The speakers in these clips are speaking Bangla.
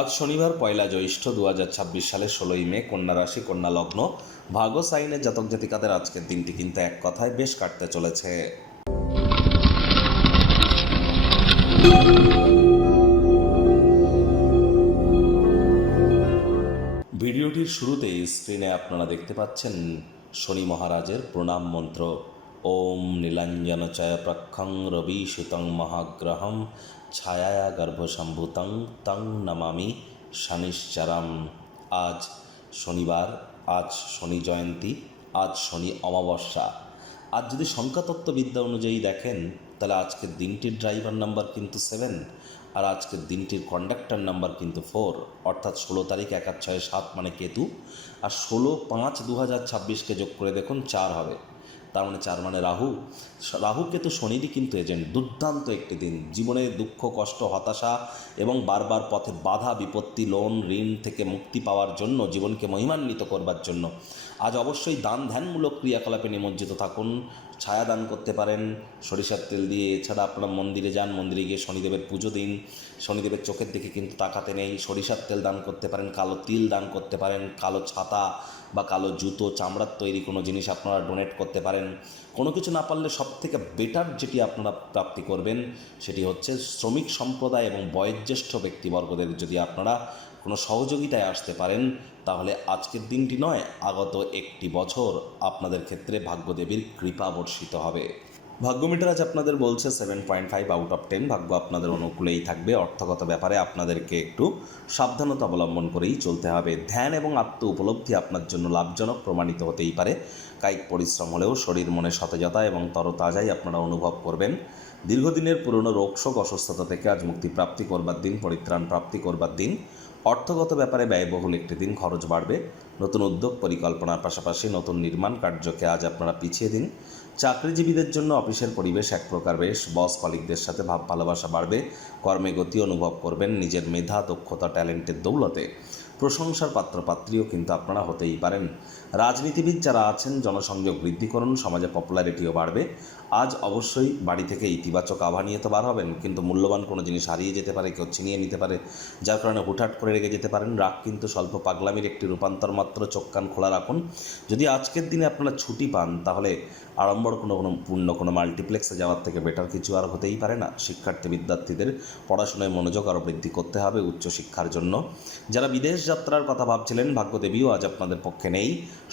আজ শনিবার পয়লা জ্যৈষ্ঠ 2026 সালের 16ই মে, কন্যা রাশি, কন্যা লগ্ন, ভাগ্য সাইনের জাতক জাতিকাদের আজকের দিনটি কিন্তু এক কথায় বেশ কাটতে চলেছে। ভিডিওটির শুরুতেই স্ক্রিনে আপনারা দেখতে পাচ্ছেন শনি মহারাজের প্রণাম মন্ত্র। ওম নীলাঞ্জনচয় প্রক্ষং রবি সুতং মহাগ্রহম ছায়া গর্ভসম্ভূতং তং নমামি শনিশ্চরম। আজ শনিবার, আজ শনি জয়ন্তী, আজ শনি অমাবস্যা। আজ যদি সংখ্যাতত্ত্ববিদ্যা অনুযায়ী দেখেন তাহলে আজকের দিনটির ড্রাইভার নাম্বার কিন্তু 7, আর আজকের দিনটির কন্ডাক্টর নাম্বার কিন্তু 4, অর্থাৎ 16 তারিখ 1-6-7 মানে কেতু, আর 16-5-2026কে যোগ করে দেখুন 4 হবে, তার মানে 4 মানে রাহু। রাহু কেতু শনিরই কিন্তু এজেন্ট। দুর্দান্ত একটি দিন, জীবনে দুঃখ, কষ্ট, হতাশা এবং বারবার পথে বাধা বিপত্তি, লোন, ঋণ থেকে মুক্তি পাওয়ার জন্য, জীবনকে মহিমান্বিত করবার জন্য আজ অবশ্যই দান ধ্যানমূলক ক্রিয়াকলাপে নিমজ্জিত থাকুন। ছায়া দান করতে পারেন সরিষার তেল দিয়ে। এছাড়া আপনারা মন্দিরে যান, মন্দিরে গিয়ে শনিদেবের পুজো দিন। শনিদেবের চোখের দিকে কিন্তু তাকাতে নেই। সরিষার তেল দান করতে পারেন, কালো তিল দান করতে পারেন, কালো ছাতা বা কালো জুতো, চামড়ার তৈরি কোনো জিনিস আপনারা ডোনেট করতে পারেন। কোনো কিছু না পারলে সবথেকে বেটার যেটি আপনারা প্রাপ্তি করবেন সেটি হচ্ছে শ্রমিক সম্প্রদায় এবং বয়োজ্যেষ্ঠ ব্যক্তিবর্গদের যদি আপনারা কোনো সহযোগিতায় আসতে পারেন তাহলে আজকের দিনটি নয়, আগত একটি বছর আপনাদের ক্ষেত্রে ভাগ্যদেবীর কৃপা বর্ষিত হবে। ভাগ্যমিটার আজ আপনাদের বলছে 7.5 আউট অফ 10। ভাগ্য আপনাদের অনুকূলেই থাকবে। অর্থগত ব্যাপারে আপনাদেরকে একটু সাবধানতা অবলম্বন করেই চলতে হবে। ধ্যান এবং আত্ম উপলব্ধি আপনার জন্য লাভজনক প্রমাণিত হতেই পারে। কায়িক পরিশ্রম হলেও শরীর মনে সতেজতা এবং তরতাজাই আপনারা অনুভব করবেন। দীর্ঘদিনের পুরনো রোগশোক, অসুস্থতা থেকে আজ মুক্তি প্রাপ্তি করবার দিন, পরিত্রাণ প্রাপ্তি করবার দিন। অর্থগত ব্যাপারে ব্যয়বহুল একটি দিন, খরচ বাড়বে। নতুন উদ্যোগ পরিকল্পনার পাশাপাশি নতুন নির্মাণ কার্যকে আজ আপনারা পিছিয়ে দিন। চাকরিজীবীদের জন্য অফিসের পরিবেশ এক প্রকার বেশ। বস কলিগদের সাথে ভাব ভালোবাসা বাড়বে। কর্মে গতি অনুভব করবেন। নিজের মেধা, দক্ষতা, ট্যালেন্টের দৌলতে প্রশংসার পাত্রপাত্রীও কিন্তু আপনারা হতেই পারেন। রাজনীতিবিদ যারা আছেন জনসংযোগ বৃদ্ধি করুন, সমাজে পপুলারিটিও বাড়বে। আজ অবশ্যই বাড়ি থেকে ইতিবাচক আভা নিয়ে তো বার হবেন, কিন্তু মূল্যবান কোনো জিনিস হারিয়ে যেতে পারে, কেউ ছিনিয়ে নিতে পারে, যার কারণে হুটহাট করে রেগে যেতে পারেন। রাগ কিন্তু স্বল্প পাগলামির একটি রূপান্তর মাত্র। চোখ কান খোলা রাখুন। যদি আজকের দিনে আপনারা ছুটি পান তাহলে আড়ম্বর কোনো মাল্টিপ্লেক্সে যাওয়ার থেকে বেটার কিছু আর হতেই পারে না। শিক্ষার্থী বিদ্যার্থীদের পড়াশোনায় মনোযোগ আরও বৃদ্ধি করতে হবে উচ্চশিক্ষার জন্য। যারা বিদেশ যাত্রার কথা ভাবছিলেন ভাগ্যদেবীও আজ আপনাদের পক্ষে নেই।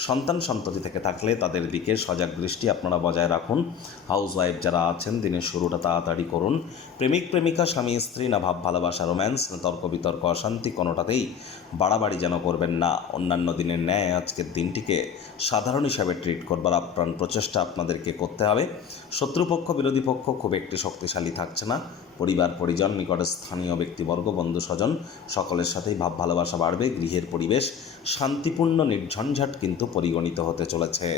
সন্তান সন্ততি থেকে থাকলে তাদের দিকে সজাগ দৃষ্টি আপনারা বজায় রাখুন। হাউসওয়াইফ যারা আছেন দিনের শুরুটা তাড়াতাড়ি করুন। প্রেমিক প্রেমিকা, স্বামী স্ত্রী, না ভাব ভালোবাসা, রোম্যান্স, না তর্ক বিতর্ক, অশান্তি, কোনোটাতেই বাড়াবাড়ি যেন করবেন না। অন্যান্য দিনের ন্যায় আজকের দিনটিকে সাধারণ হিসাবে ট্রিট করবার আপ্রাণ প্রচেষ্টা আপনাদেরকে করতে হবে। শত্রুপক্ষ, বিরোধী পক্ষ খুব একটি শক্তিশালী থাকছে না। পরিবার পরিজন, নিকটের স্থানীয় ব্যক্তিবর্গ, বন্ধু স্বজন সকলের সাথেই ভাব ভালোবাসা বাড়বে। গৃহের পরিবেশ শান্তিপূর্ণ, নির্ঝঞ্ঝাট কিন্তু পরিগণিত হতে চলেছে।